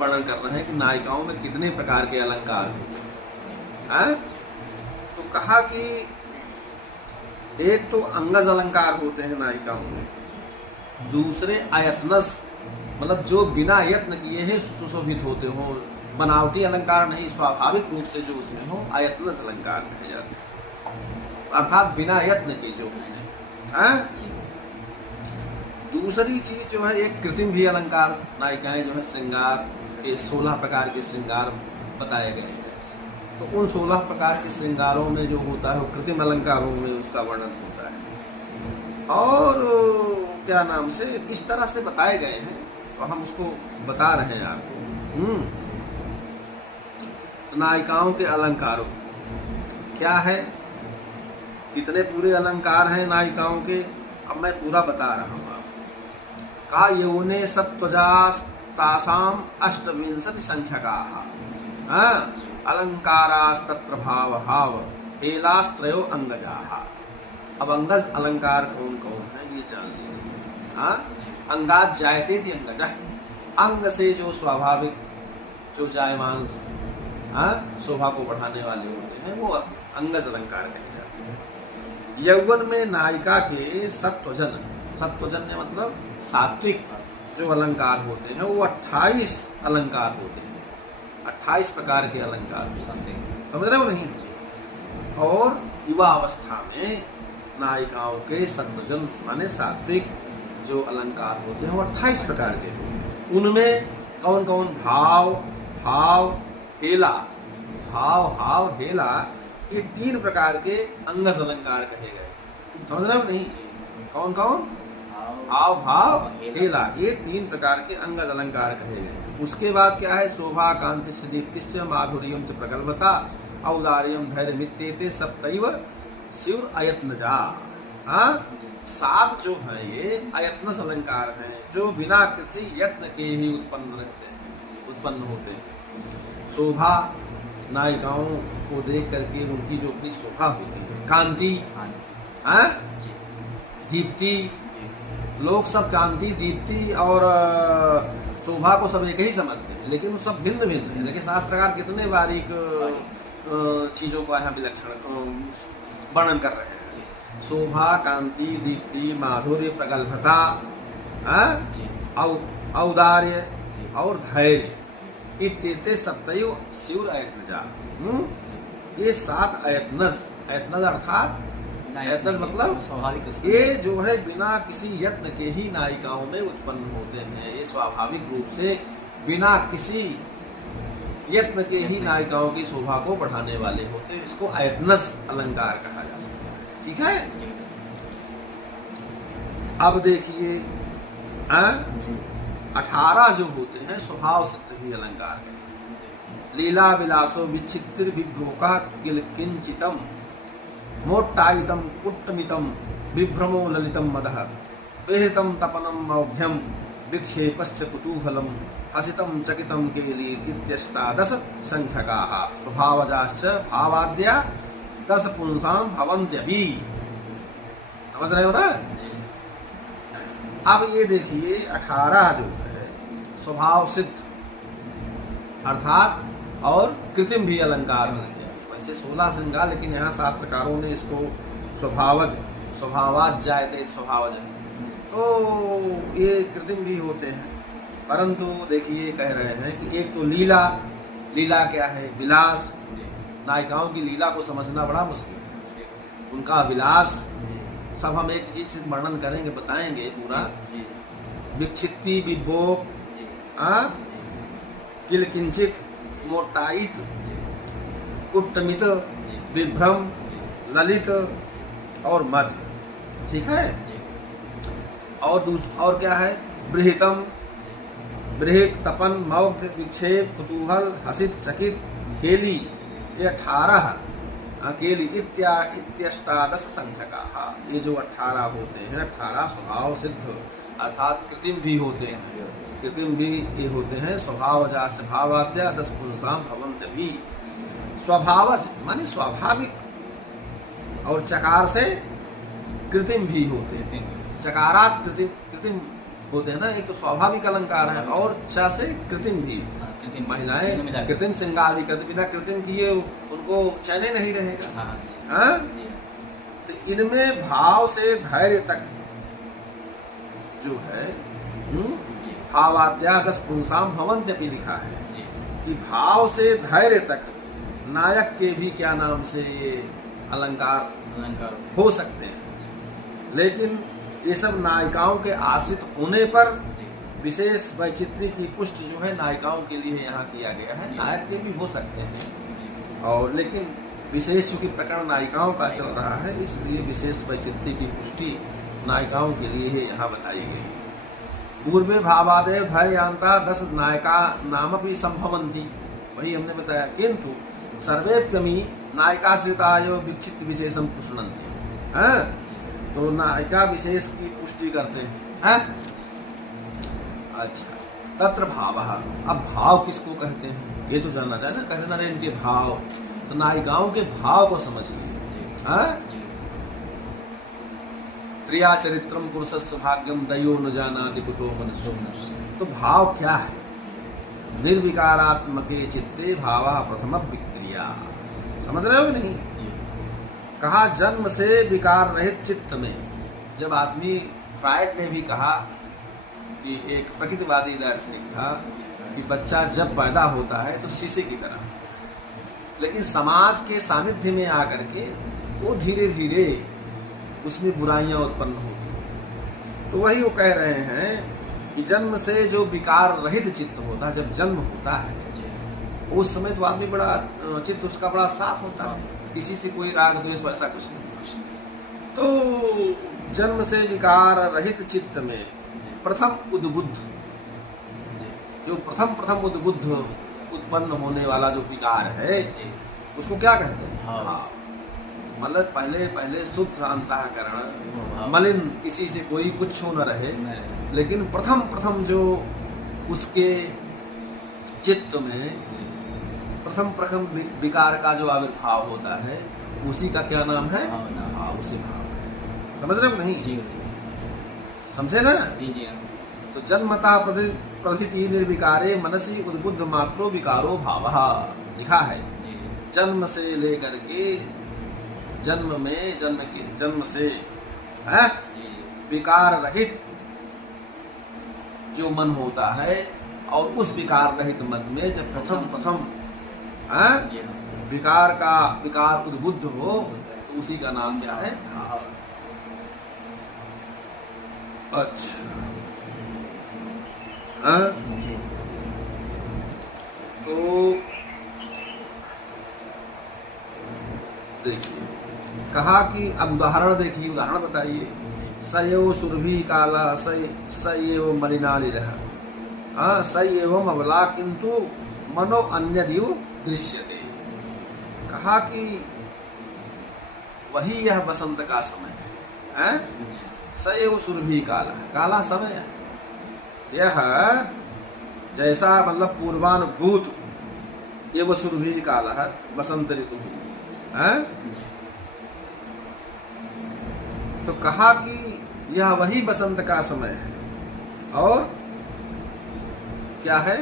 वर्णन कर रहे हैं कि नायिकाओं में कितने प्रकार के अलंकार हैं। तो कहा कि एक तो अंगज अलंकार होते हैं नायिकाओं में, दूसरे अयत्नस मतलब जो बिना यत्न किए ही सुशोभित होते हो, बनावटी अलंकार नहीं, स्वाभाविक रूप से जो उसमें हो, अयत्नस अलंकार कहे जाते हैं, अर्थात बिना यत्न के जो है। दूसरी चीज जो है एक कृत्रिम भी अलंकार, नायिकाएं जो है श्रृंगार के 16 प्रकार के श्रृंगार बताए गए हैं। तो उन 16 प्रकार के श्रृंगारों में जो होता है वो कृत्रिम अलंकारों में उसका वर्णन होता है। और क्या नाम से इस तरह से बताए गए हैं, तो हम उसको बता रहे हैं आपको। नायिकाओं के अलंकारों क्या है, कितने पूरे अलंकार हैं नायिकाओं के, अब मैं पूरा बता रहा हूँ आपको। कहा यौने सत्वजास्तासाम अष्टविंशति संख्यकाः अलंकारास्तत्र भाव भाव हेलास्त्रयो अंगजाः। अब अंगज अलंकार कौन कौन है ये जान लीजिए। अंगात जायते थी अंगज, अंग से जो स्वाभाविक जो जायमान शोभा को बढ़ाने वाले होते हैं वो अंगज अलंकार कहे जाते हैं। यौवन में नायिका के सत्वजन, सत्वजन्य मतलब सात्विक जो अलंकार होते हैं वो 28 अलंकार होते हैं, 28 प्रकार के अलंकार होते हैं, समझ रहे हो नहीं। और युवा अवस्था में नायिकाओं के सत्वजन माने सात्विक जो अलंकार होते हैं वो 28 प्रकार के हैं। उनमें कौन कौन, भाव भाव हेला, भाव भाव हेला, ये 3 प्रकार के अंगज अलंकार कहे गए, समझ रहे हो नहीं। कौन कौन, भाव भाव हेला, ये 3 प्रकार के अंगज अलंकार कहे गए। उसके बाद क्या है, शोभा कांति दीप्तिश्च माधुर्यम च प्रगल्भता औदार्यम धैर्य मित्येते सप्तैव शिव अयत्नजा। 7 जो है ये अयत्नस अलंकार हैं जो बिना किसी यत्न के ही उत्पन्न होते हैं। शोभा, नायिकाओं को देख करके उनकी जो अपनी शोभा होती है, कांति, दीप्ति, लोग सब कांति दीप्ति और शोभा को सब एक ही समझते हैं, लेकिन वो सब भिन्न भिन्न है। लेकिन शास्त्रकार कितने बारीक चीजों का यहाँ विलक्षण वर्णन कर रहे हैं। शोभा, कांति, दीप्ति, माधुर्य, प्रगल्भता, औदार्य और धैर्य, इत्ते सप्तैव शिव अयत्नजा। ये 7 अयत्नस, अयत्नस अर्थात अयत्नस मतलब स्वाभाविक, ये जो है बिना किसी यत्न के ही नायिकाओं में उत्पन्न होते हैं। ये स्वाभाविक रूप से बिना किसी यत्न के ही नायिकाओं की शोभा को बढ़ाने वाले होते हैं। इसको अयत्नस अलंकार कहा जा सकता है, ठीक है। अब देखिए 18 जो होते हैं स्वभाव सिद्ध ही अलंकार है। लीला विलासो विच्छित्र विभ्रोका किंचितम मोट्टायितम कुट्टमितम विभ्रमो ललितम मदः विहितम तपनम मौढ्यम विक्षेपश्च कुतूहलम हसितम चकितम केलीर्गित्यष्टादश संख्यकाः स्वभावजाश्च भावाद्या 10 पुंसाम भवन्त्यपि। समझ रहे हो ना। अब ये देखिए 18 जो है स्वभाव सिद्ध अर्थात और कृत्रिम भी अलंकार होते हैं। वैसे 16 श्रृंगार, लेकिन यहाँ शास्त्रकारों ने इसको स्वभावज, स्वभावात जायते स्वभावज, तो ये कृत्रिम भी होते हैं। परंतु देखिए कह रहे हैं कि एक तो लीला, लीला क्या है, विलास, नायिकाओं की लीला को समझना बड़ा मुश्किल है। उनका विलास सब हम एक चीज से वर्णन करेंगे, बताएंगे पूरा। विक्षिप्ति, विभोग, किलकिंचित, मोटायित, कुट्टमित, विभ्रम, ललित और मद, ठीक है। और क्या है, बृहितम, बृहित, तपन, मौग्ध, विक्षेप, कुतूहल, हसित, चकित, केली, ये 18 केली इत्याष्टादश संख्यकाः। ये जो 18 होते हैं, 18 स्वभाव सिद्ध अर्थात कृत्रिम भी होते हैं। कृत्रिम भी ये होते हैं स्वभावजाश्च भावाद्या 10 पुंसाम भवन्त्यपि। स्वभावज माने स्वाभाविक, और चकार से कृत्रिम भी होते हैं। चकारात कृत्रिम होते हैं ना, एक तो स्वाभाविक अलंकार है और चा से कृत्रिम भी। महिलाएं कृत्रिम श्रृंगार भी करती, बिना कृत्रिम किए उनको चैन ही नहीं रहेगा। हाँ? तो इनमें भाव से धैर्य तक जो है भावात्यागस पुरुषाम भवन्त्यपि लिखा है कि भाव से धैर्य तक नायक के भी क्या नाम से ये अलंकार हो सकते हैं, लेकिन ये सब नायिकाओं के आश्रित होने पर विशेष वैचित्री की पुष्टि जो है नायिकाओं के लिए यहाँ किया गया है। नायक के भी हो सकते हैं और लेकिन विशेष चूंकि प्रकरण नायिकाओं का चल रहा है इसलिए विशेष वैचित्री की पुष्टि नायिकाओं के लिए यहाँ बताई गई। पूर्वे भावादेव धैर्यांता 10 नायिका नाम भी संभवंती, वही हमने बताया, किंतु सर्वेप्यमी नायिकाश्रितायो विक्षिप्त विशेषम पुष्णन्ति। हाँ? तो नायिका विशेष की पुष्टि करते हैं। अच्छा, तत्र भाव। अब भाव किसको कहते हैं ये तो जानना चाहिए ना, कहते ना इनके भाव, तो नायिकाओं के भाव को समझिए। क्रिया चरित्रम पुरुषस्य भाग्यम दयो न जानाति कुतो मनुष्यो। तो भाव क्या है? निर्विकारात्मके चित्ते भावा प्रथम विक्रिया। समझ रहे हो नहीं? कहा जन्म से विकार रहित चित्त में। जब आदमी, फ्रायड ने भी कहा कि एक प्रकृतिवादी दार्शनिक था कि बच्चा जब पैदा होता है तो शीशे की तरह, लेकिन समाज के सानिध्य में आकर के वो धीरे धीरे उसमें बुराइयां उत्पन्न होती। तो वही वो कह रहे हैं कि जन्म से जो विकार रहित चित्त होता है, जब जन्म होता है उस समय तो आदमी बड़ा चित्त उसका बड़ा साफ होता है, किसी से कोई राग द्वेष वैसा कुछ नहीं। तो जन्म से विकार रहित चित्त में प्रथम उद्बुद्ध, जो प्रथम उद्बुद्ध उत्पन्न होने वाला जो विकार है उसको क्या कहते हैं? हाँ। मतलब पहले शुद्ध अंतःकरण, मलिन, किसी से कोई कुछ न रहे, लेकिन प्रथम जो उसके चित्त में प्रथम विकार का जो आविर्भाव होता है उसी का क्या नाम है? हाँ, उसी भाव। समझ रहे हो नहीं? जी समझे ना? जी। तो जन्मतः प्रभृति निर्विकारे मनसी उद्बुद्ध मात्रो विकारो भावः लिखा है। जन्म से लेकर के जन्म से विकार रहित जो मन होता है और उस विकार रहित मन में जब प्रथम विकार उद्बुद्ध हो तो उसी का नाम क्या है? अच्छा, तो देखिए कहा कि अब उदाहरण देखिए, उदाहरण बताइए। सयो सुरभि काला सएव मलिनालिरः, सएव अबला किंतु मनो अन्यदिव दृश्यते। कहा कि वही यह बसंत का समय है, सएव सुरभि काला समय है। यह जैसा मतलब पूर्वानुभूत ये वो सुरभि काल है, बसंत ऋतु है। तो कहा कि यह वही बसंत का समय है और क्या है?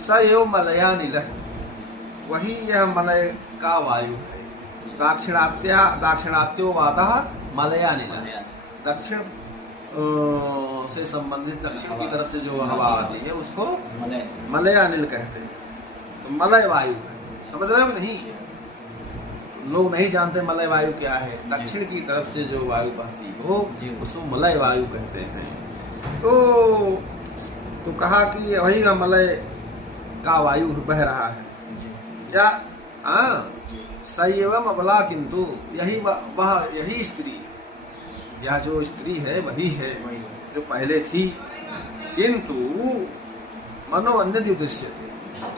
सएव मलयानिल, वही यह मलय का वायु है। दाक्षिणात्यो वातः मलयानिल, दक्षिण से संबंधित दक्षिण की तरफ से जो हवा आती है उसको मलयानिल कहते हैं। तो मलय वायु है। समझ रहे हो कि नहीं? लोग नहीं जानते मलय वायु क्या है। दक्षिण की तरफ से जो वायु बहती हो उसको मलय वायु कहते हैं। तो कहा कि वही मलय का वायु बह रहा है। या सएवम अबला किंतु यही स्त्री, यह जो स्त्री है वही है जो पहले थी। किंतु मनो अन्य दृश्य थे,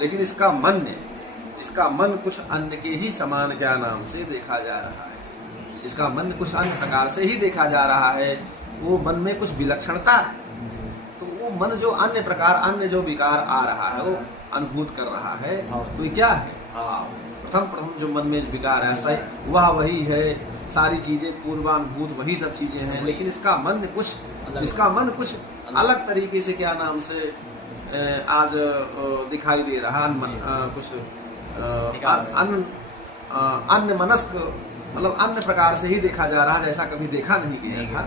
लेकिन इसका मन कुछ अन्य के ही समान क्या नाम से देखा जा रहा है। इसका मन कुछ अन्य प्रकार से ही देखा जा रहा है। वो मन में कुछ विलक्षणता है, तो वो मन जो अन्य प्रकार, अन्य जो विकार आ रहा है वो अनुभूत कर रहा है। तो ये क्या है? प्रथम जो मन में विकार है सही वही है। सारी चीजें पूर्वानुभूत वही सब चीजें हैं, लेकिन इसका मन कुछ अलग तरीके से क्या नाम से आज दिखाई दे रहा कुछ अन्य मनस्क, मतलब अन्य प्रकार से ही देखा जा रहा, जैसा कभी देखा नहीं गया था।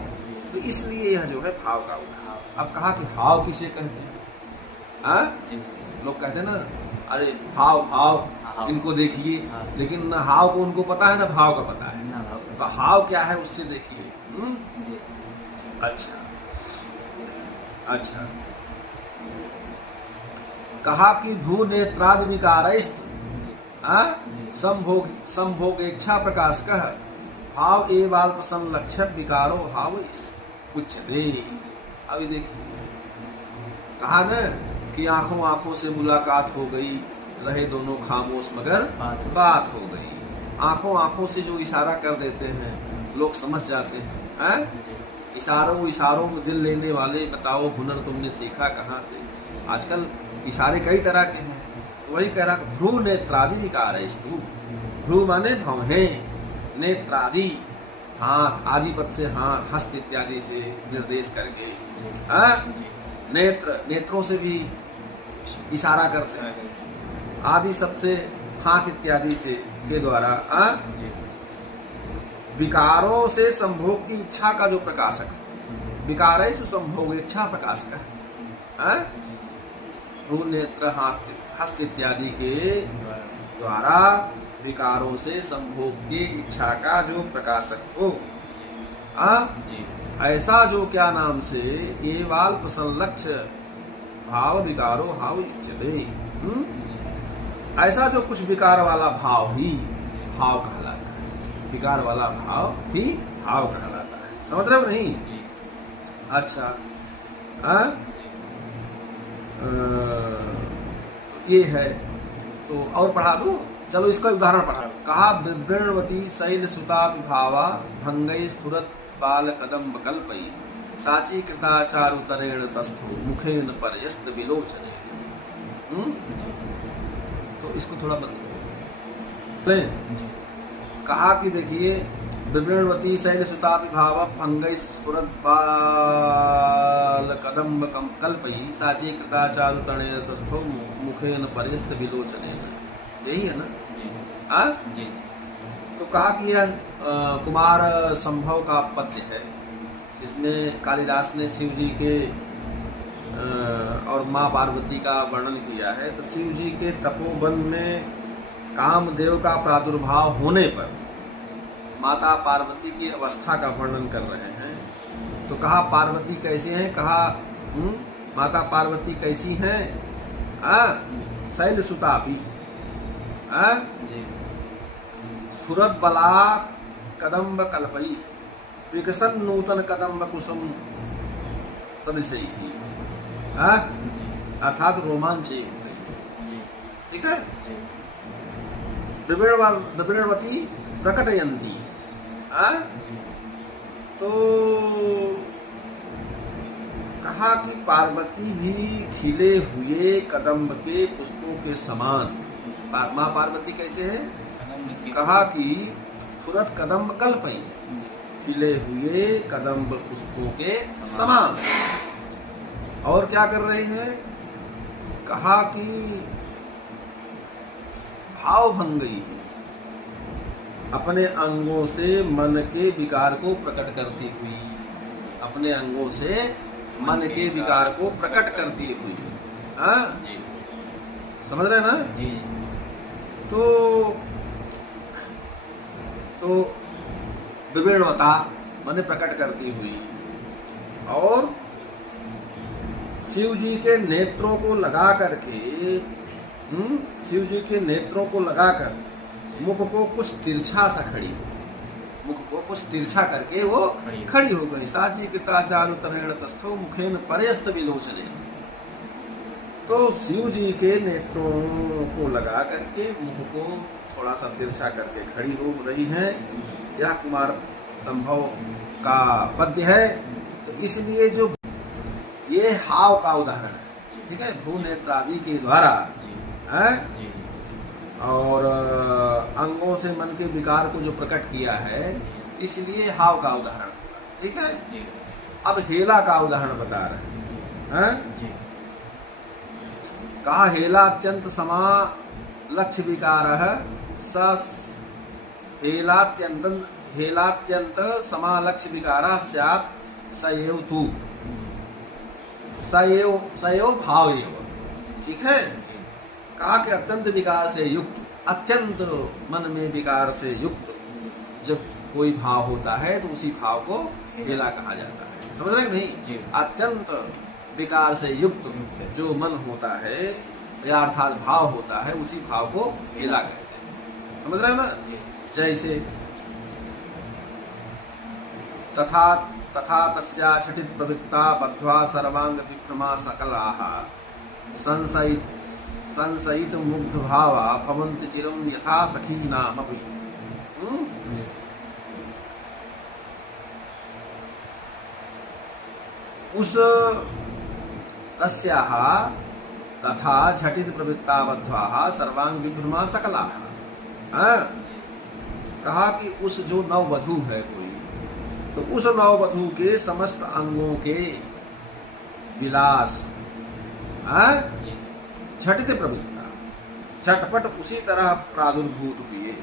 तो इसलिए यह जो है भाव का उदाहरण। अब कहा कि भाव किसे कहते हैं? लोग कहते हैं ना, अरे भाव भाव इनको देखिए, लेकिन न हाव को उनको पता है, न भाव का पता है। तो हाव क्या है उससे देखिए। अच्छा, कहा कि भू नेत्रादि विकारैस्त संभोग इच्छा प्रकाश कह भाव एवाल्प संलक्षण विकारो भाव उच्चते। अभी देखिए, कहा न कि आंखों से मुलाकात हो गई, रहे दोनों खामोश मगर बात हो गई। आंखों से जो इशारा कर देते हैं लोग समझ जाते हैं। इशारों में दिल लेने वाले, बताओ हुनर तुमने सीखा कहाँ से? आजकल इशारे कई तरह के हैं। वही कह रहा, भ्रू नेत्रादि विकार है। भ्रू माने भौहें, नेत्रादि हाथ, आदि पद से हाथ, हस्त इत्यादि से निर्देश करके, नेत्रों से भी इशारा करते हैं, आदि सबसे हाथ इत्यादि से के द्वारा विकारों से संभोग की इच्छा का जो प्रकाशक, विकार है संभोग इच्छा प्रकाशक है। नेत्र, हाथ, हस्त इत्यादि के द्वारा विकारों से संभोग की इच्छा का जो प्रकाशक हो, ऐसा जो क्या नाम से ये वाल्प संलक्ष भाव विकारो भाव चले, ऐसा जो कुछ विकार वाला भाव ही भाव कहलाता है। विकार वाला भाव ही भाव कहलाता है। समझ रहे हो नहीं? अच्छा, ये है। तो और पढ़ा दूं? चलो इसका उदाहरण पढ़ा। कहा बिभ्रणवती शैल सुता विभावा भंगई स्फुरत बाल कदम कल्पई साची कृताचारु तरेण तस्थो मुखेन परयस्त विलोचने। तो इसको थोड़ा बदलो। कहा कि देखिए, बिभ्रणवती शैल सुता विभाव भंगई स्फुरत बाल कदम कल्पई साची कृताचारु तरेण तस्थो मुखेन परयस्त विलोचने। यही है ना? जी। तो कहा कि यह कुमार संभव का पद्य है। इसमें कालिदास ने शिव जी के और माँ पार्वती का वर्णन किया है। तो शिव जी के तपोवन में कामदेव का प्रादुर्भाव होने पर माता पार्वती की अवस्था का वर्णन कर रहे हैं। तो कहा पार्वती कैसे हैं? कहा माता पार्वती कैसी हैं? शैल सुतापी, स्फुरत बला कदम्ब कल्पई विकसन नूतन कदम्ब कुसुम सदृशई, अर्थात रोमांचे। ठीक है? विभीषणवती प्रकटयंती। तो कहा कि पार्वती भी खिले हुए कदम्ब के पुष्पों के समान। माँ पार्वती कैसे है? कहा कि फुरत कदम्ब कल्पई, खिले हुए कदम्ब पुष्पों के समान। और क्या कर रहे हैं? कहा कि भाव भंगई, अपने अंगों से मन के विकार को प्रकट करती हुई, अपने अंगों से मन के विकार को प्रकट करती हुई। समझ रहे ना? जी। तो विभीषणवता माने प्रकट करती हुई, और शिव जी के नेत्रों को लगा करके, शिव जी के नेत्रों को लगाकर मुख को कुछ तिरछा सा खड़ी, मुख को कुछ तिरछा करके वो खड़ी हो गई। साची कृताचारु तरेण तस्थो मुखेन परयस्त विलोचने। तो शिव जी के नेत्रों को लगा करके मुख को थोड़ा सा तिरछा करके खड़ी हो रही हैं। यह कुमार संभव का पद्य है। तो इसलिए जो ये हाव का उदाहरण है, ठीक है, भू नेत्रादि के द्वारा है, और अंगों से मन के विकार को जो प्रकट किया है, इसलिए हाव का उदाहरण। ठीक है? अब हेला का उदाहरण बता रहे हैं। हैं? कहा हेलात्यंत समा लक्ष्य विकार हेलात्यंत समा लक्ष्य विकार स्यात् सएव तू सएव भाव एव। ठीक है। कहा कि अत्यंत विकार से युक्त, अत्यंत मन में विकार से युक्त जब कोई भाव होता है तो उसी भाव को हेला कहा जाता है। समझ रहे नहीं? अत्यंत विकार से युक्त जो मन होता है या अर्थात भाव होता है उसी भाव को हेला कहते हैं। समझ रहे हो ना? जैसे तथा तस्या छटित प्रवृत्ता बद्ध्वा सर्वांग विभ्रमा सकलाः संशयित मुग्ध भावा भवन्ति चिरं यथा सखीनामपि। उस तस्याः तथा झटित प्रवृत्ता बद्ध्वाः सर्वांग विभ्रमा सकलाः। कहा कि उस जो नववधू है कोई, तो उस नववधू के समस्त अंगों के विलास झटित प्रवृत्ता, झटपट उसी तरह प्रादुर्भूत हुए।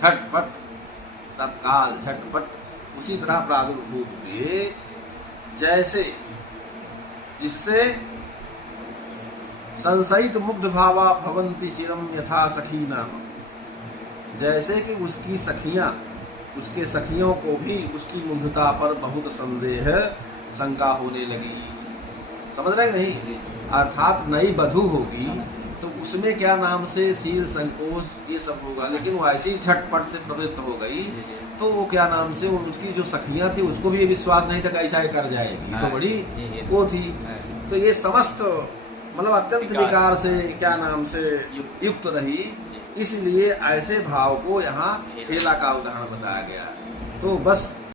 झटपट, तत्काल, झटपट उसी तरह प्रादुर्भूत हुए जैसे जिससे संशयित मुग्ध भावा भवन्ति चिरम यथा सखीना। जैसे कि उसकी सखियां, उसके सखियों को भी उसकी मुग्धता पर बहुत संदेह, शंका होने लगी। समझ रहे नहीं? अर्थात नई वधू होगी तो उसमें क्या नाम से शील, संकोच ये सब होगा, लेकिन वो ऐसी झटपट से प्रवृत्त हो गई तो वो क्या नाम से उसकी जो सखियां थी उसको भी ये विश्वास नहीं था कि ऐसा कर जाएगी, तो बड़ी वो थी। तो ये समस्त मतलब अत्यंत विकार से क्या नाम से युक्त रही, इसलिए ऐसे भाव को यहाँ हेला का उदाहरण बताया गया। तो बस